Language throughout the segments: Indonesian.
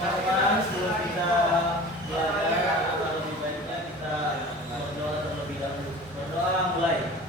Teman-teman, sebelum kita belajar, atau lebih baiknya kita berdoa terlebih dahulu. Berdoa mulai.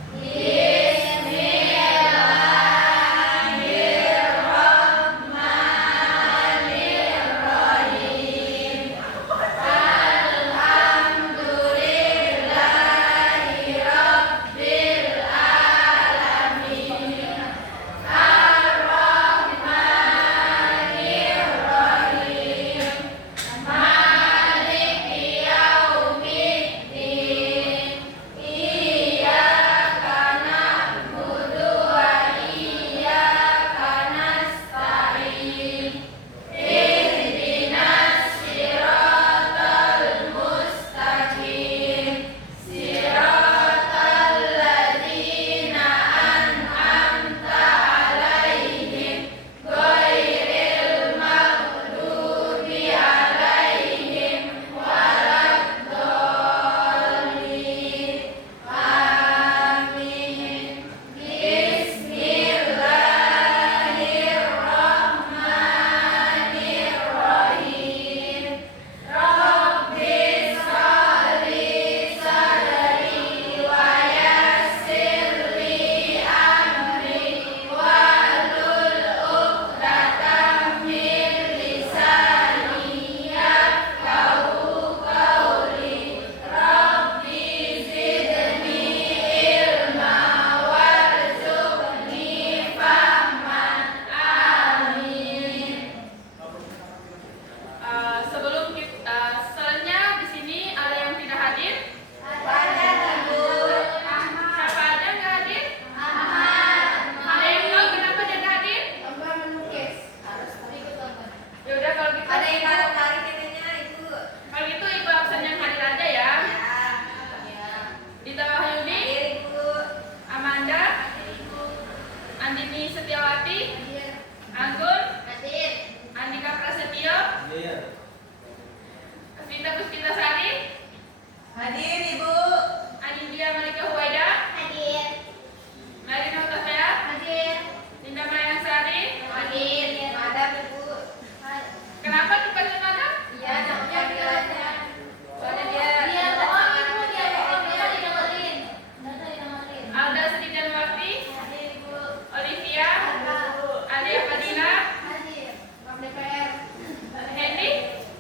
Hendy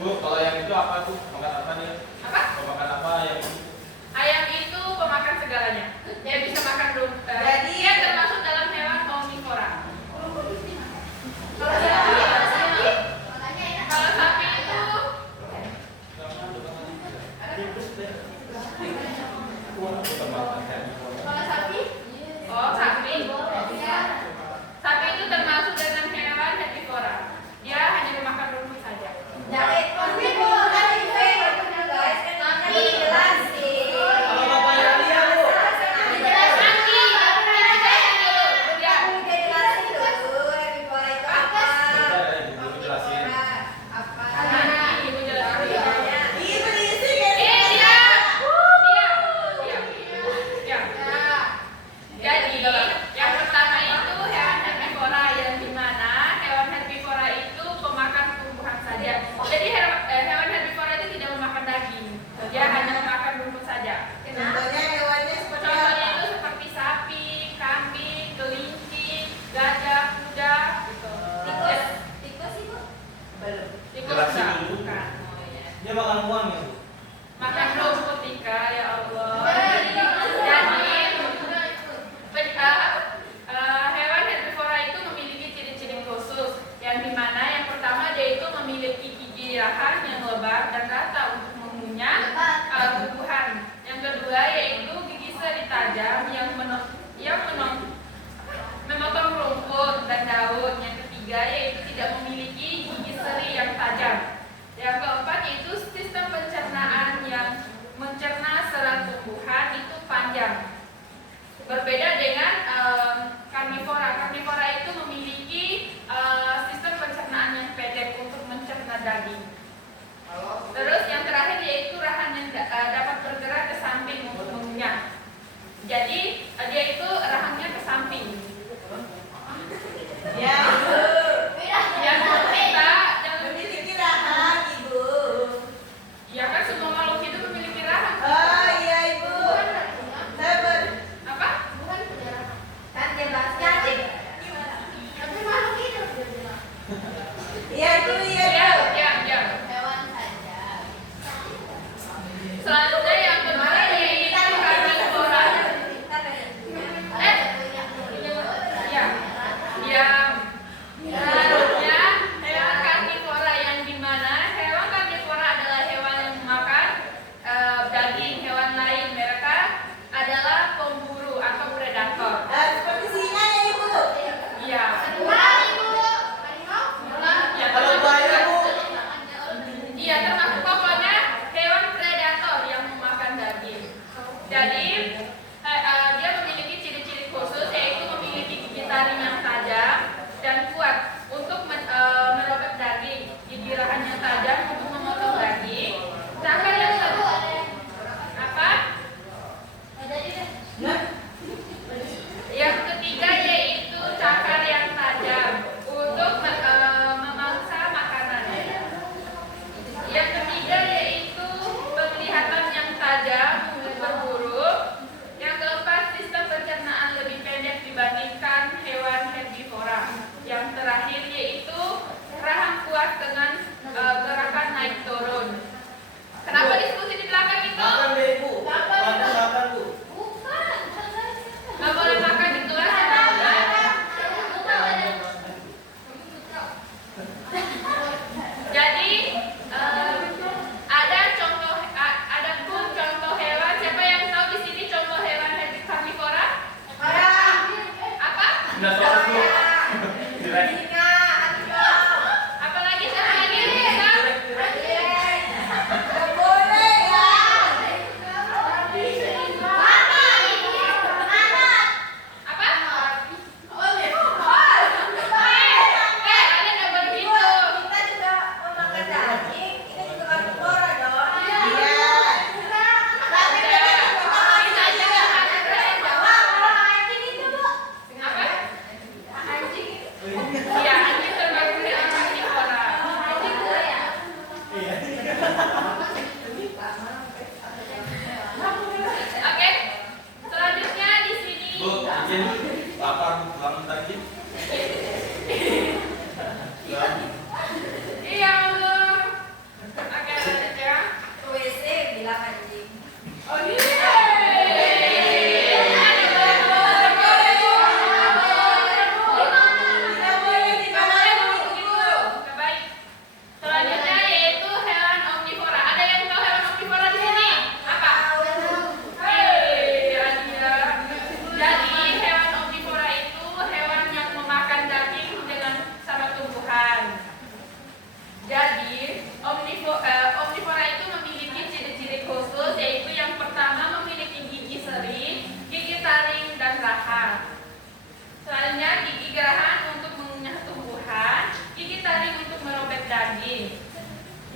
Bu, kalau yang itu apa tuh? Makan apa nih? Apa? Makan apa yang Ayam itu pemakan segalanya. Dia bisa makan rumput. Jadi Dia termasuk dalam hewan omnivora. Kalau sapi itu sapi itu termasuk dalam hewan herbivora. Dia hanya memakan rumput saja. Kalau bapaknya Alia, Bu. Jadi, yang pertama itu hewan herbivora, yang dimana hewan herbivora itu pemakan tumbuhan saja. Jadi hewan herbivora itu tidak memakan daging, dia hanya memakan rumput saja. Contohnya itu seperti sapi, kambing, kelinci, gajah, kuda, gitu. Tikus Jelasin enggak, dulu. bukan. Oh, iya. Dia makan uang ya, Bu. Makan rumput Tika, ya Allah. Jadi hewan herbivora itu memiliki ciri-ciri khusus, yang dimana yang pertama dia itu memiliki gigi rahan yang lebar dan rata untuk mengunyah tumbuhan. Yang kedua yaitu gigi seri tajam yang memotong rumput dan daun. Yang ketiga yaitu tidak memiliki gigi seri yang tajam. Yang keempat yaitu sistem pencernaan yang mencerna serat tumbuhan itu panjang. Berbeda dengan karnivora. Karnivora itu memiliki sistem pencernaan yang pendek untuk mencerna daging. Terus yang terakhir yaitu rahan yang dapat bergerak ke samping untuk mengunyah. Jadi dia itu rahangnya ke samping. Yang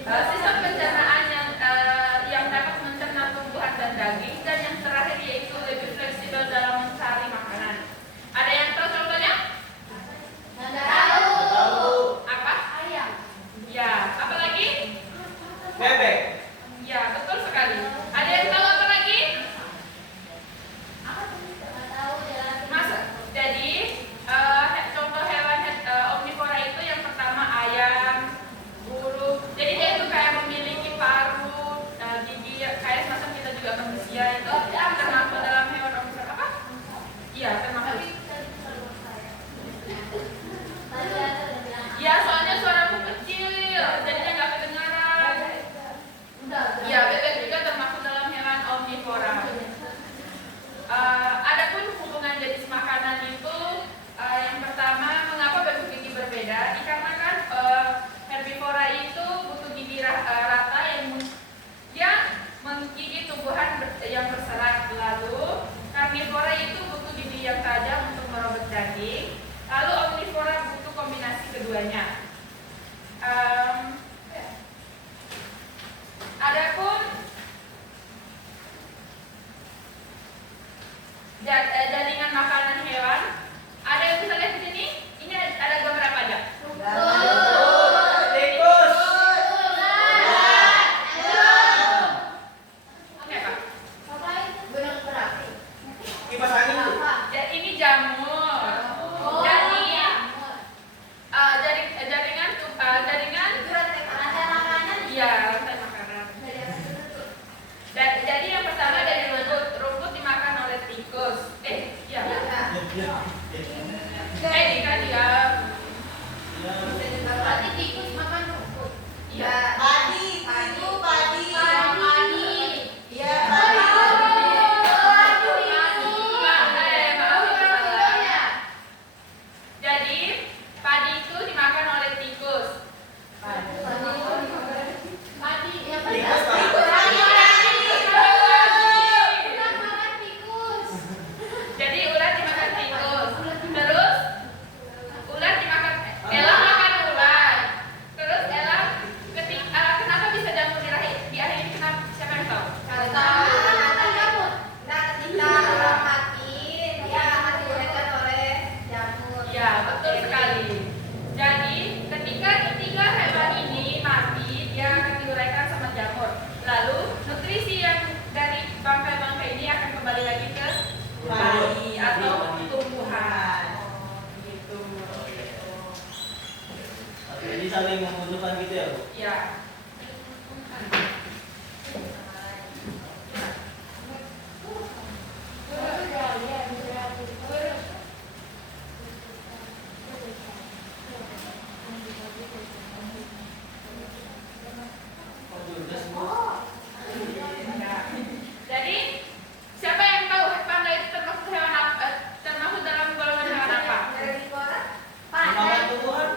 Sistem pencernaan yang dapat mencerna tumbuhan dan daging, dan yang terakhir yaitu lebih fleksibel dalam mencari makanan. Ada yang tahu contohnya? Apa? Ya, apa lagi? Bebek. Ya, betul sekali. Ada yang tahu apa lagi? Masa? Jadi contoh hewan omnivora itu yang pertama ayam, burung. Jadi dia itu kayak memiliki paruh, gigi kayak semacam kita juga manusia itu termasuk dalam hewan omnivora apa? Iya, termasuk. Ya, soalnya suaraku kecil, jadinya nggak kedengaran. Ya, bebek juga termasuk dalam hewan omnivora. Adapun hubungan jenis makanan itu, yang pertama, mengapa bentuk gigi berbeda? Dikarenakan herbivora itu butuh gigi rata yang menggigit tumbuhan yang berserat. Lalu karnivora itu butuh gigi yang tajam untuk merobek daging. Lalu omnivora butuh kombinasi keduanya. Adapun jaringan makanan hewan, ada yang bisa lihat di sini? Ini ada gambar apa aja? Tikus. Oke, Pak. Kipas angin tuh. Ini jamur. Jadi jaringan iya, rantai makanan. Jadi yang pertama dari rumput dimakan oleh tikus. Iya. Dika diam. Berarti tikus makan rumput. Iya. Padi. Iya. Jadi padi itu dimakan oleh tikus. Jadi ular dimakan tikus. Terus ular dimakan elang makan ular. Terus elang kenapa bisa jamur di akhir ini? Kenapa? Siapa yang tahu? Ya, betul sekali. Jadi ketika ketiga hewan ini mati, dia akan diuraikan sama jamur. Lalu nutrisi yang dari bangkai-bangkai ini akan kembali lagi ke bayi atau tumbuhan. Gitu. Jadi saling membutuhkan gitu ya, Bu? Ya. Jadi siapa yang tahu panda itu termasuk hewan apa? Termasuk dalam golongan hewan apa? Makan tumbuhan.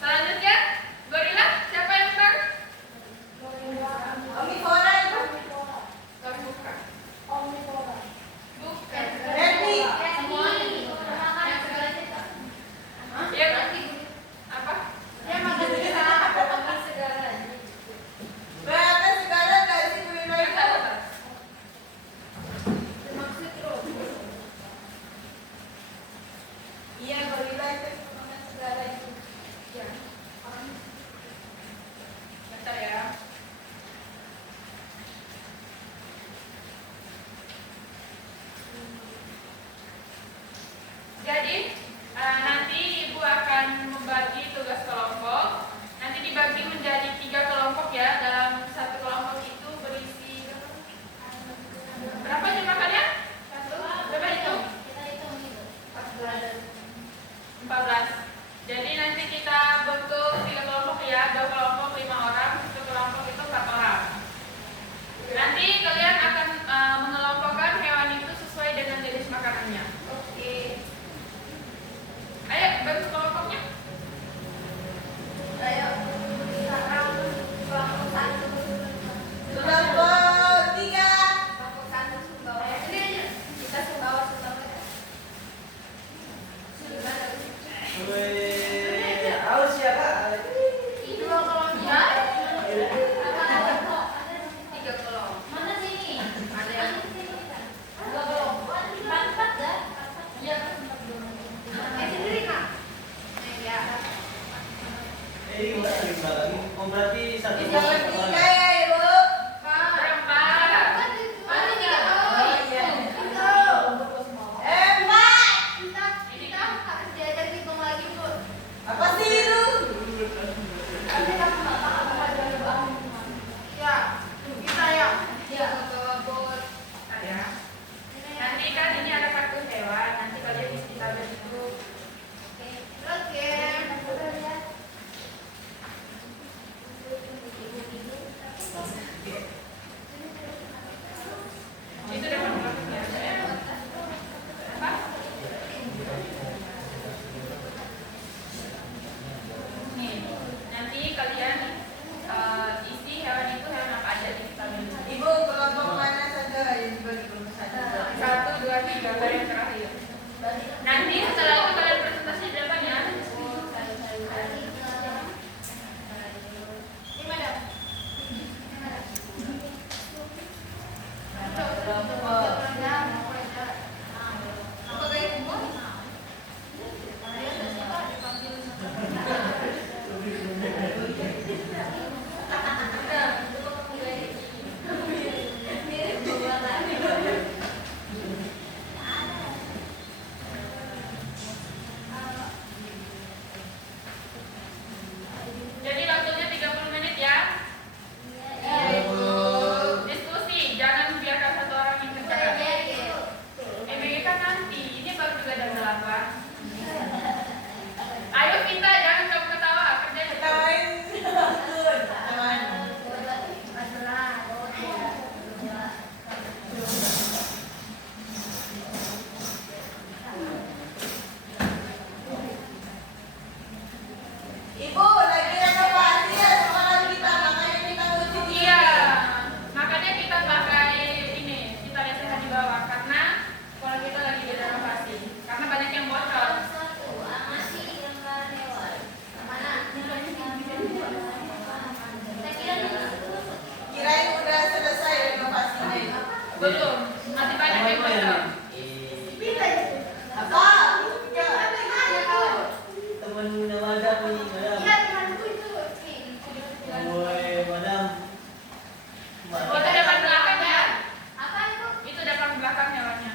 Selanjutnya, gorila. Siapa yang tahu? Bukan. Yang apa? lagi. Oh berarti satu Jangan kosong. tiga ya ibu. Berempat. Oh iya. Empat. Ini kan Apa sih itu? ya. Nanti kan ini ada kartu hewan. Nanti kalian istilah itu. Itu depan belakangnya. Apa? Nih, nanti kalian isi hewan itu hewan apa aja di kita ini. Ibu kelompok mana saja yang dibagi kelompok saja? 1, 2, 3 kalian terakhir. Nanti setelah itu kalian presentasi di depan ya. Jadi waktunya 30 menit ya. Diskusi, jangan biarkan satu orang yang kerjakan. MBG kan nanti, ini baru juga jam 8. Ayo Pinta, jangan kamu ketawa, kerjain. Ketawain. Teman. Ibu lagi renovasi ya sekolah kita, makanya kita uji diri. Iya, makanya kita pakai ini, kita lesehan di bawah karena sekolah kita lagi direnovasi. Karena banyak yang bocor. Kirain udah selesai renovasinya. Belum, masih banyak yang bocor. Apa? Teman madam nih, madam. Woi, madam. Oh, itu depan belakang ya. Itu depan belakang hewannya.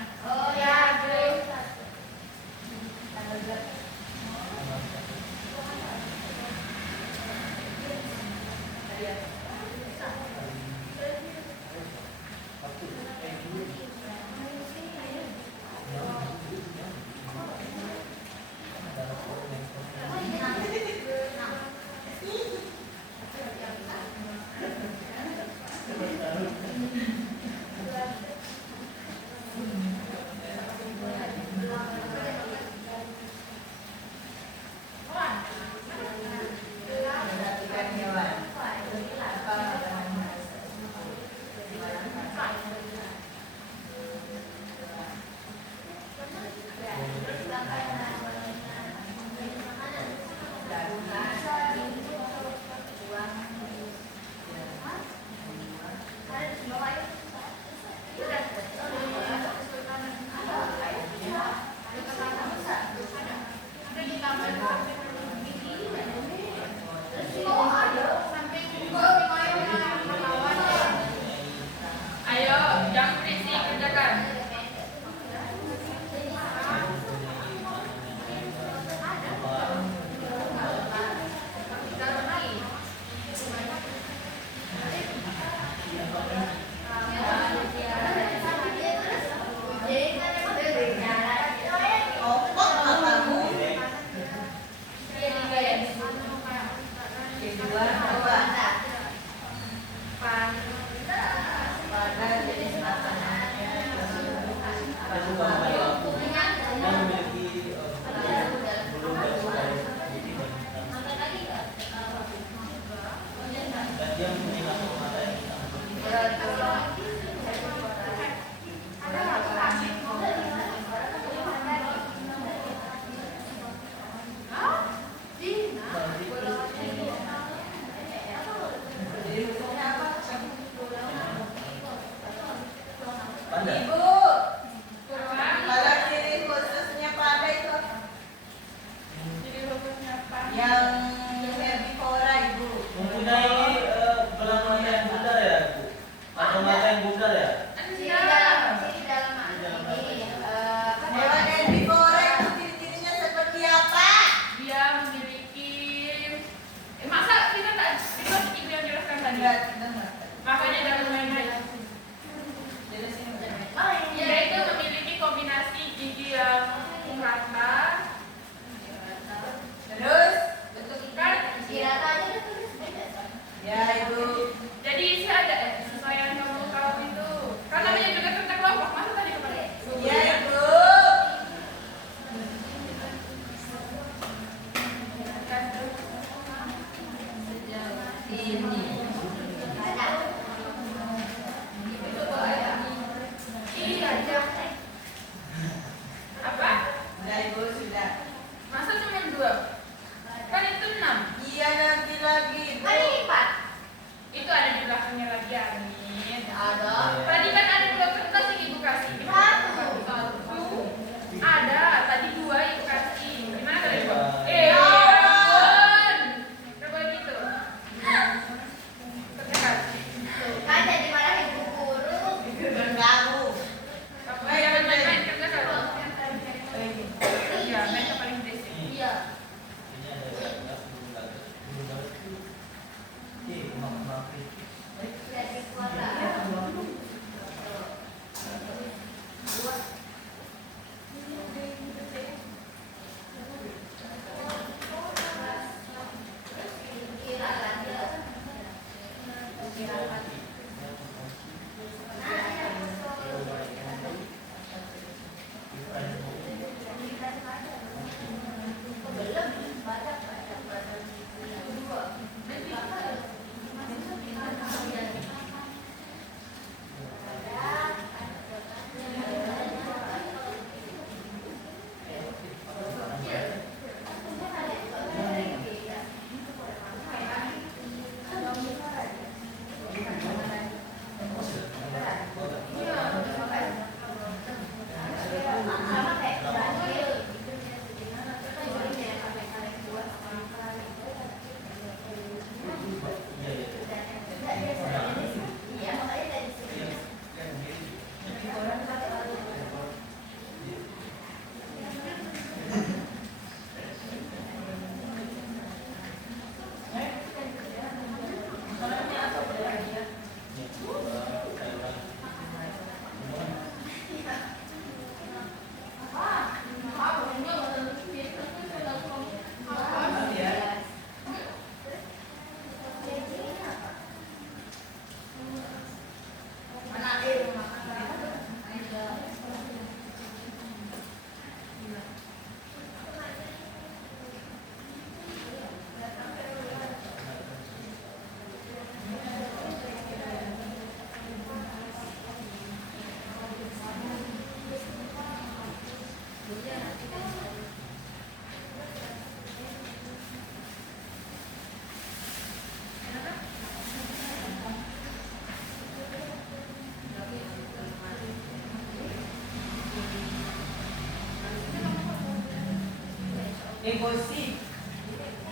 Gosip.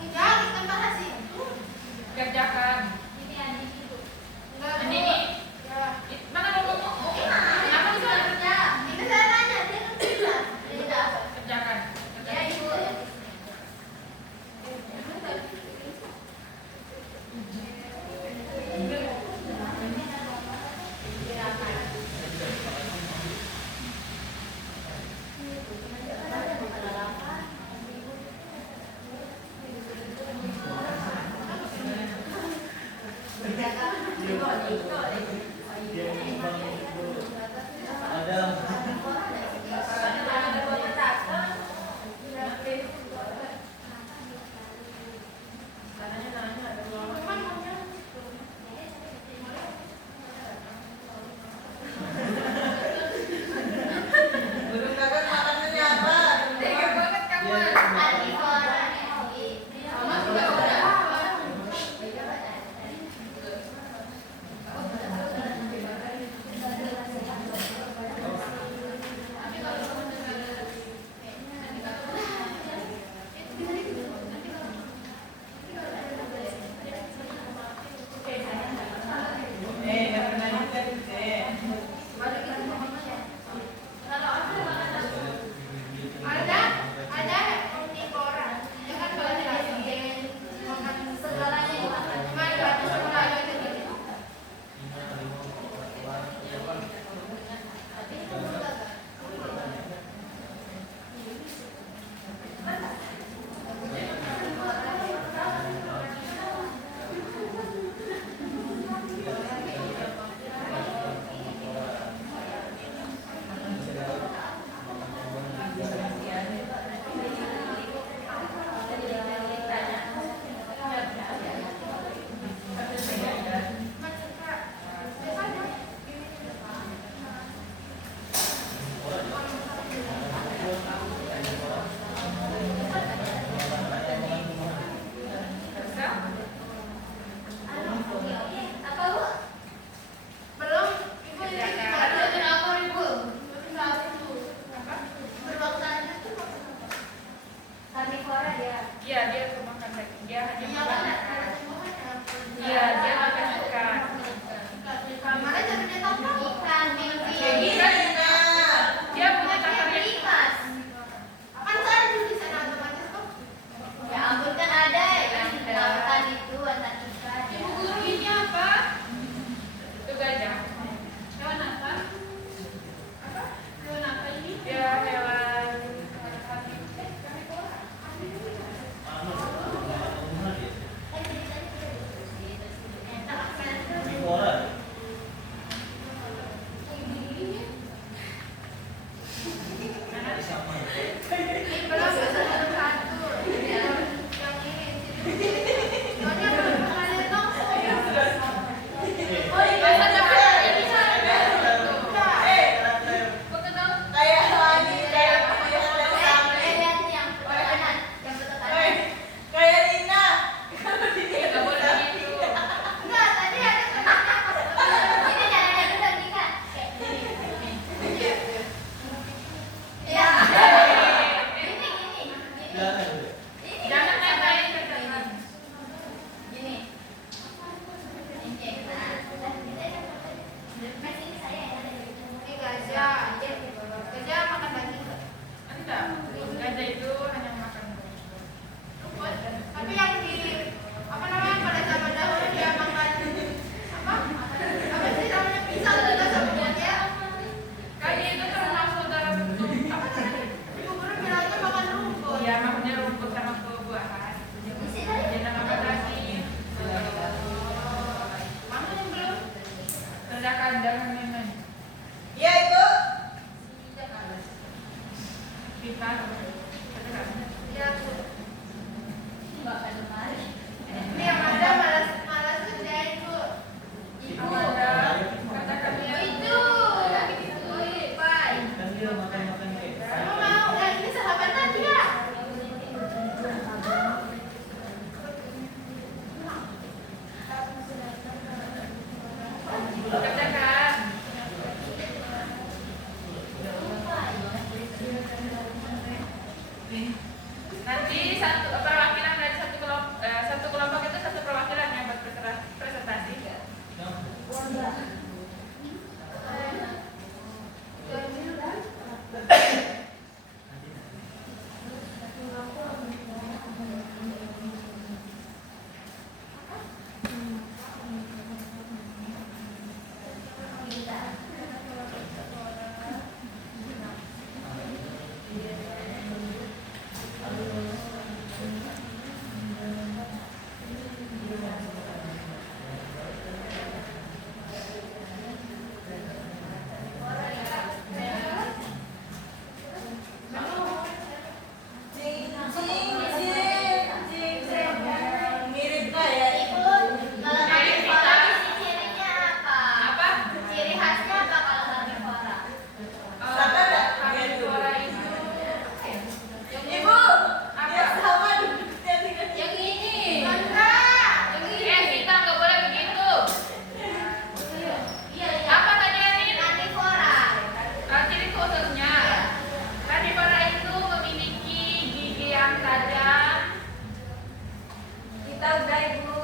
Enggak, kita bahas itu. Kerjakan. Enggak. Ini. Mana ngomong? Apa itu? Kerja. Itu saya tanya, dia kan bisa. Tidak. Kerjakan. Ya, Ibu. Belum dapat makanannya apa? Tega banget kamu. Nggak pernah juga sih. Ada di koran. Jangan baca makan segalanya dimakan. Cuma dibaca semuanya itu gitu. Apa Bu? Belum. Ibu ini baru kenapa Ibu? Belum tahu itu. Apa? Berbangsa itu karnivora dia. Iya, dia tuh makan daging. Dia hanya Iya makan kan? ikan. Iya, Iya, dia makan ikan. mana caranya tahu? Ikan, Kayak gini kan? Dia punya cakar yang ikas. Kan saya dulu di sana otomatis tuh. Ya ampun kan ada yang lautan itu antar ikan. Ibu guru ini apa? Itu gajah. Hewan apa? Apa? Hewan apa ini? Dia hewan karnivora. Ini belum satu. Yang ini. Soalnya belum ada langsung. Oh iya, Masa ada cakar ini sana? Bekenal. Kayak lagi kayak yang lihat yang kanan, yang betul kanan. kayak Rina. Nggak boleh gitu. Enggak, tadi ada temannya. Ini jangan ada tadi kan. Ya. Gini. Jangan main-main ke jalan. Gini. Ini. Masih saya ada. Ini gajah. Gajah makan daging. Enggak. Gajah itu hanya makan rumput. Tapi yang di apa namanya pada zaman dahulu dia makan apa? Apa sih namanya pisang juga sama dia. Kayaknya itu termasuk dalam bentuk apa sih? Ibu guru bilangnya makan rumput. Iya, maksudnya rumput sama buah-buahan. Isi tadi. Dia makan daging. Mana yang belum? Kerjakan jangan main-main. Iya Ibu. Kita kerjakan. Ya Bu. Ini yang ada malas kerjain Bu. Ibu. Katakan Ya itu. Bye. Kan dia makan-makan kayak Kamu mau? Yang ini sahabat tadi ya? satu perwakilan dari satu kelompok itu satu perwakilan yang buat presentasi. Mirip kayak Ibu, kalau karnivora ciri-cirinya apa? Apa? Ciri khasnya apa kalau karnivora? Karnivora itu Ibu, dia sama duduknya dengan Yang ini. Enggak. Yang ini. kita nggak boleh begitu. Iya, iya. Apa tadi ini? Karnivora. Ciri khususnya karnivora itu memiliki gigi yang tajam. kita udah Ibu.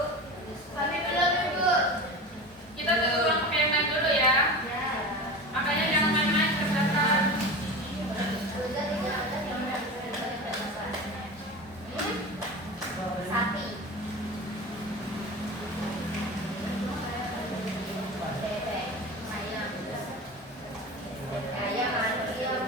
Kami belum, Ibu. Kita tunggu kelompok yang lain dulu ya. Ya. Makanya jangan main-main kesehatan. Sapi. Bebek. Ayam. Ayam, ayam,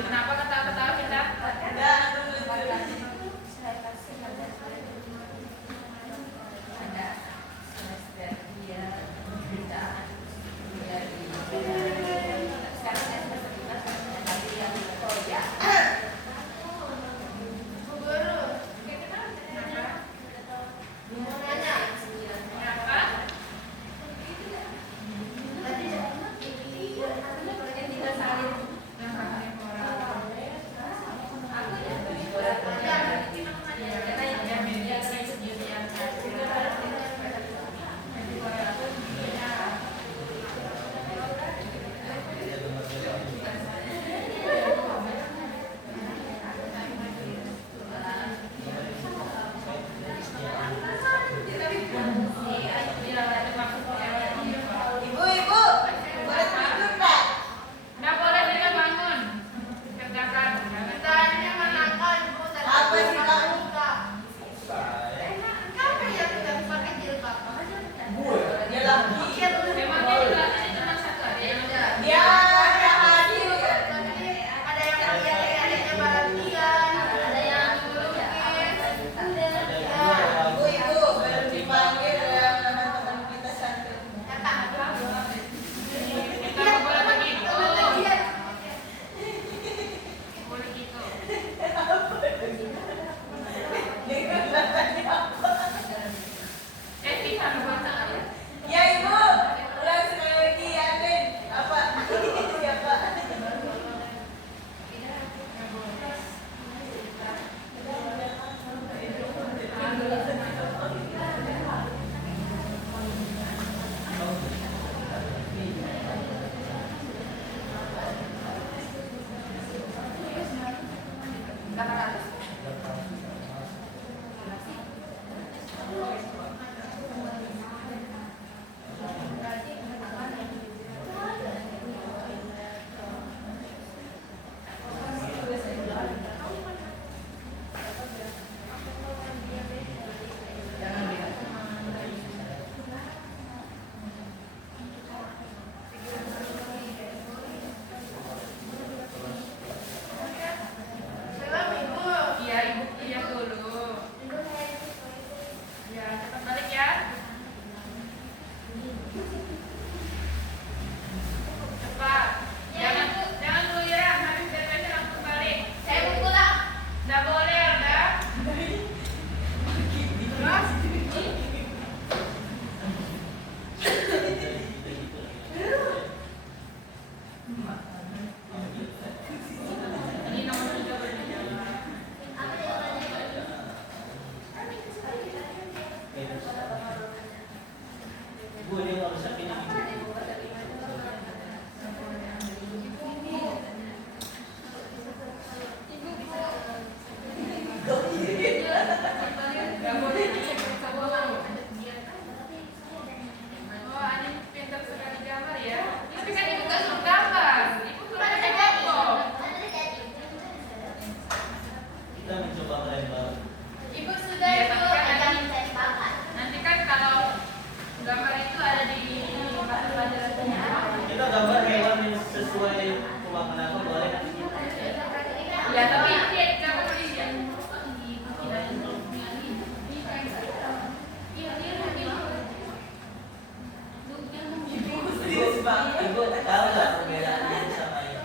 Kenapa ketawa-ketawa kita? Bu Guru. Mau nanya. Kenapa? Tadi Ibu tahu nggak perbedaan ini sama ini?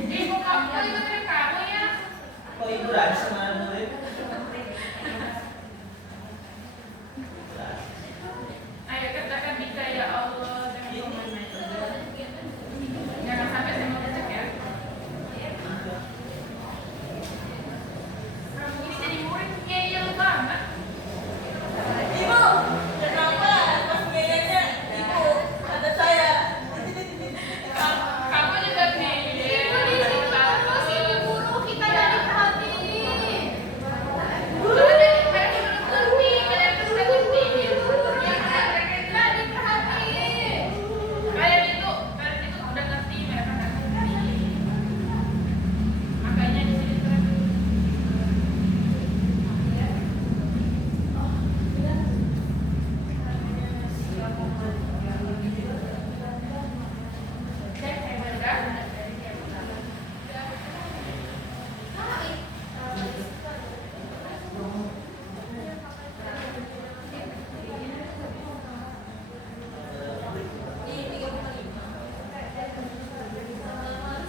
Ibu kamu itu dari kamu ya. Kok ibu ragu sama murid? Ayo katakan bisa ya Allah dengan komentar. Jangan sampai saya mau cek ya. Kamu ini jadi murid ngeyel banget. Ibu, kenapa pas ngeyelnya ibu kata saya? Kamu juga ngeyel. Ibu di sini terus ini guru kita dari perhatiin. Kalian ngerti, kalian bisa ngerti. Ya mereka diperhatiin. Kalian itu udah ngerti, mereka nggak ngerti. Makanya di sini terus.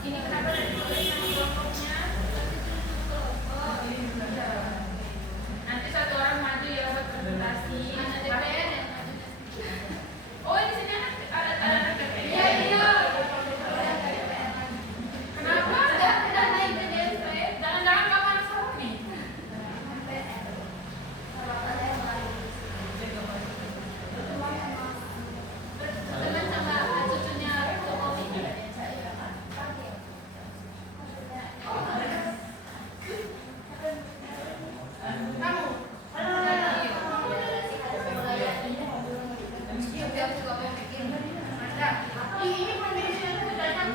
Ini kenapa dari kelompoknya? Nanti satu orang maju ya buat presentasi. Oh di sini ada anak PPN. Iya, iya. Kenapa? Udah naik ke DSP. Jangan-jangan kamu anak sorot nih? Teman sama cucunya Jokowi. Kamu? Ini pendidikan banyak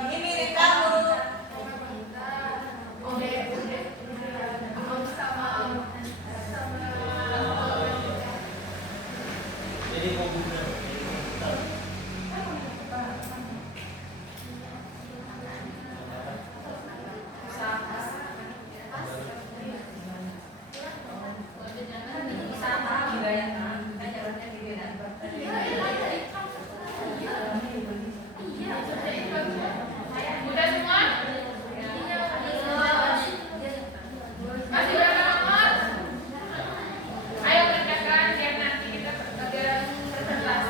Ini mirip kamu. Jadi komputer. Udah semua? Masih berapa nomor? Ayo kerjakan biar nanti kita presentasi.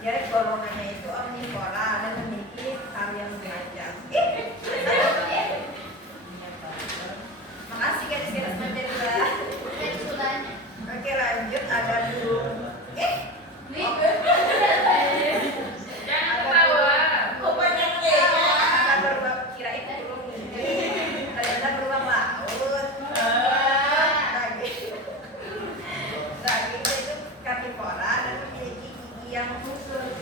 Jadi golongannya itu omnivora dan memiliki hal yang beragam. Makasih gadis-gadis Mandela. Oke lanjut ada burung. Jangan ketawa. Kok banyak kayaknya? Ada beruang kira itu burung ini. Ternyata beruang laut. Dagingnya itu karnivora dan memiliki gigi yang khusus.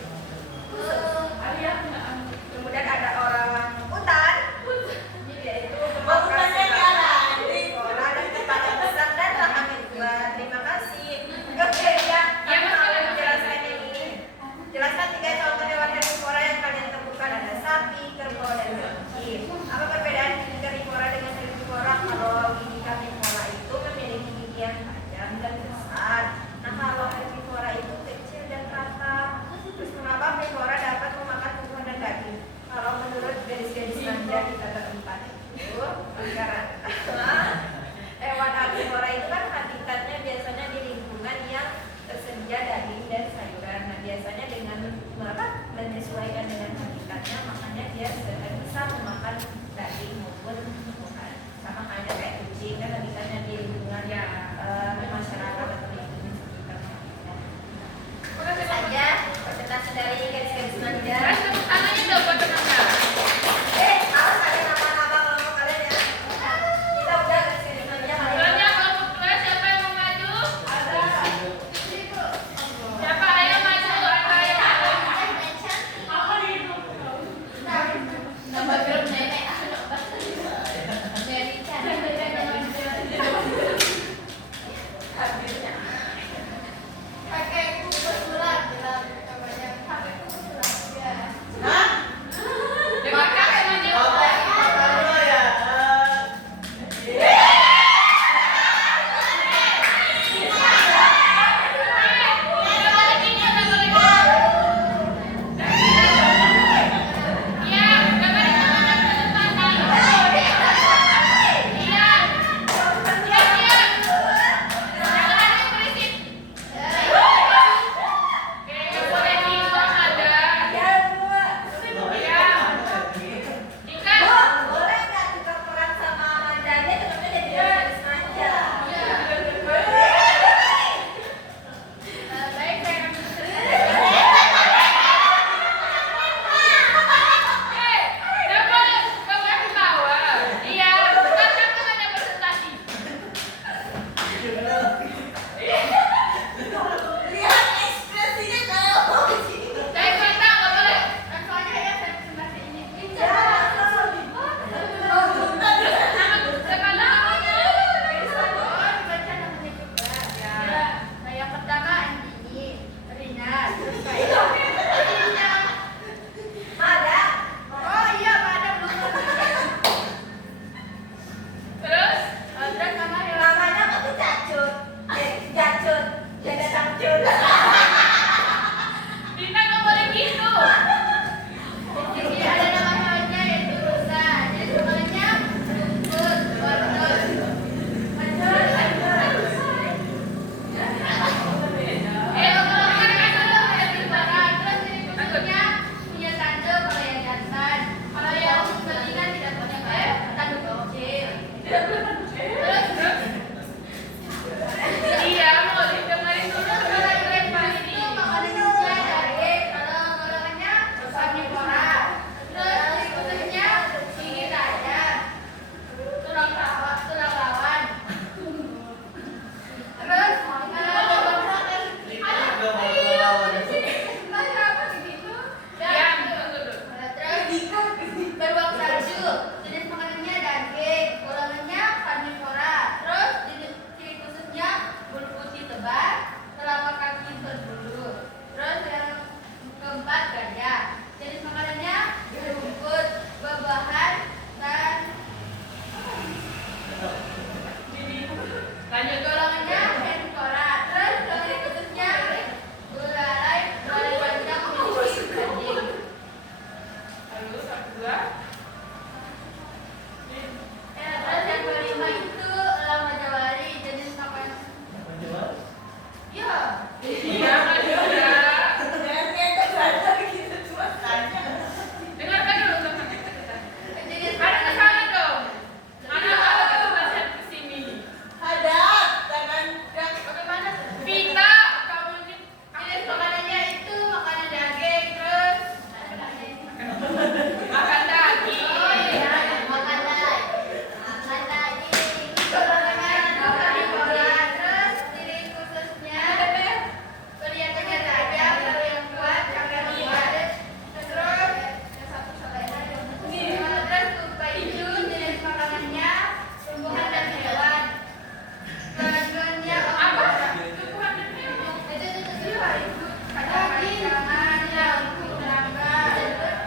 rancangan yang diterangkan.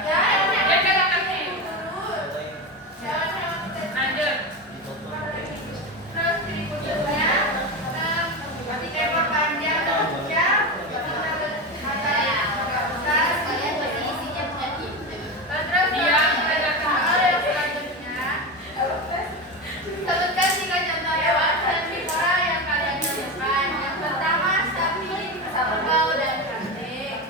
Ya, Ya kan anaknya. Lanjut. terus berikutnya tema panjang ya. Terus yang selanjutnya sebutkan 3 contoh hewan herbivora yang kalian temukan. Yang pertama sapi, kerbau, dan kambing.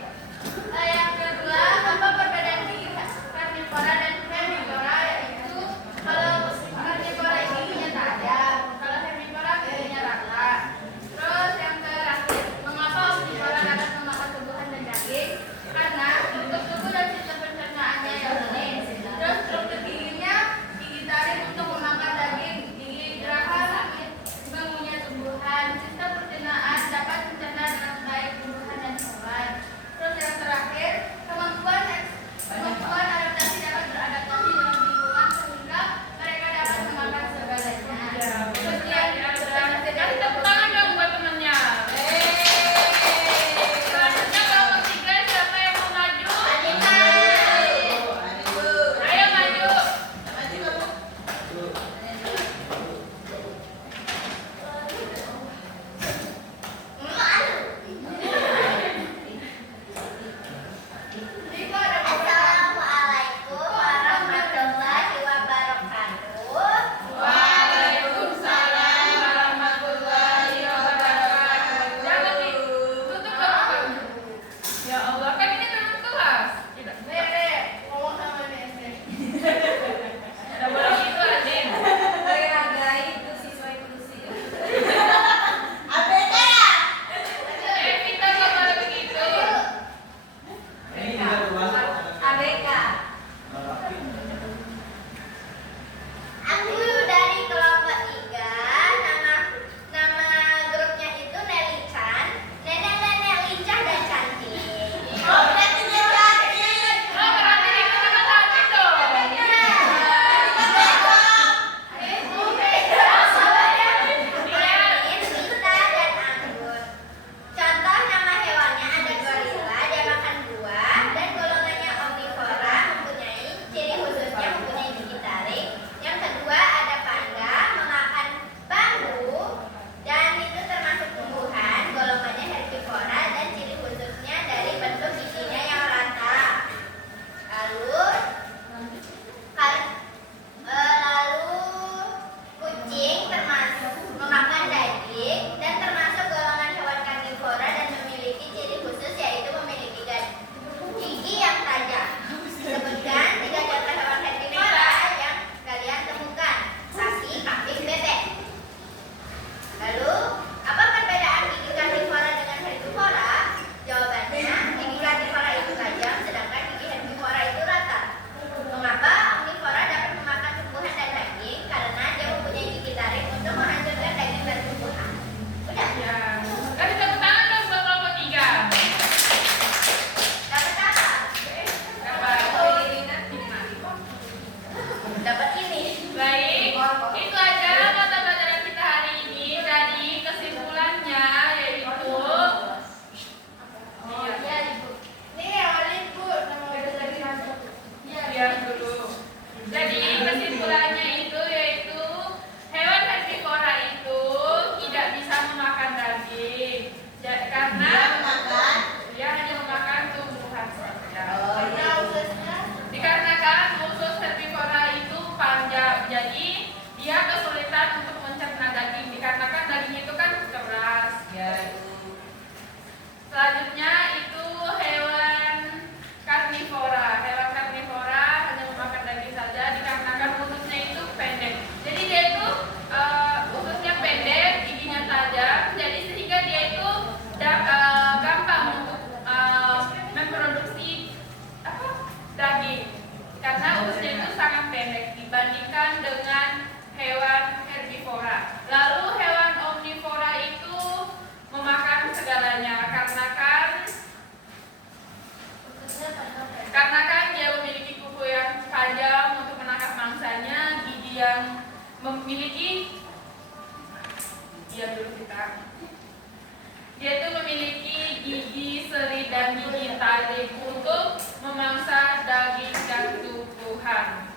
dan gigi taring untuk memangsa daging dan tumbuhan.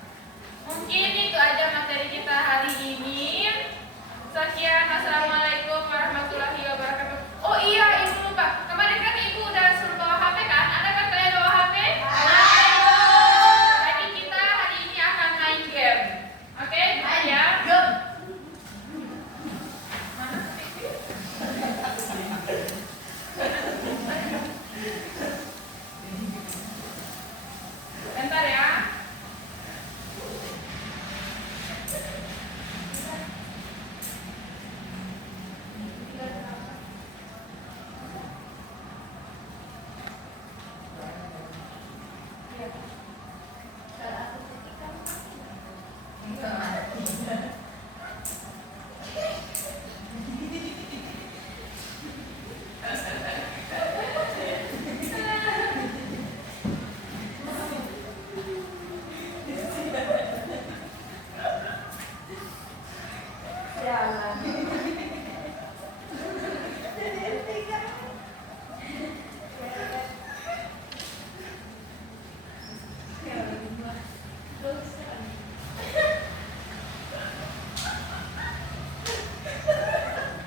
Mungkin itu aja materi kita hari ini. Sekian, assalamualaikum warahmatullahi wabarakatuh. Oh iya, ibu lupa. Kemarin kan ibu udah suruh bawa HP kan? Ada kan kalian bawa HP? Jadi kita hari ini akan main game. Oke, main ya. Mana TV? Bentar ya.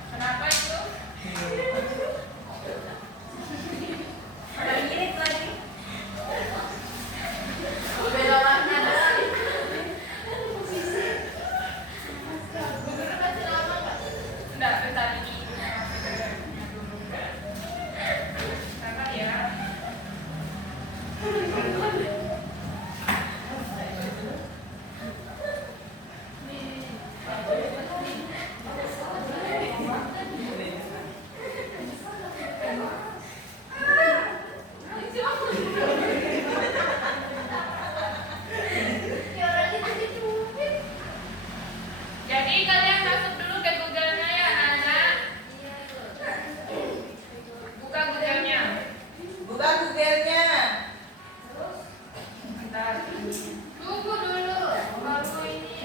Kenapa itu? Ada ngirit lagi. Enggak, bentar ini. Sabar ya. Jadi kalian masuk dulu ke Google-nya ya anak-anak. Buka Google-nya. Buka Google-nya. Bentar. Tunggu dulu, baru ini.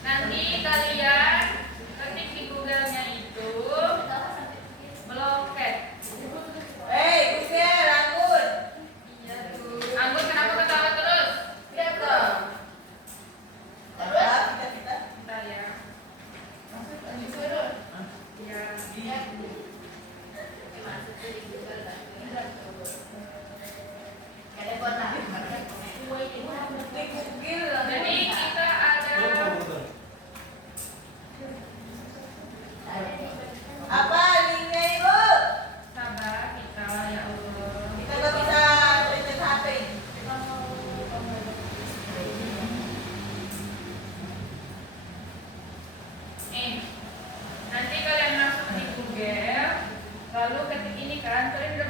Nanti kalian ketik di Google-nya itu bloket. Google, Anggun. Iya tuh. Anggun kenapa ketawa terus? Lihat dong. Terus kita. Bentar ya. Iya. Ada kota. Di Google. Jadi kita ada Apa linknya Ibu? sabar kita ya Allah. Kita nggak bisa pencet HP. Nanti kalian masuk di Google, lalu ketik ini kan, kalian udah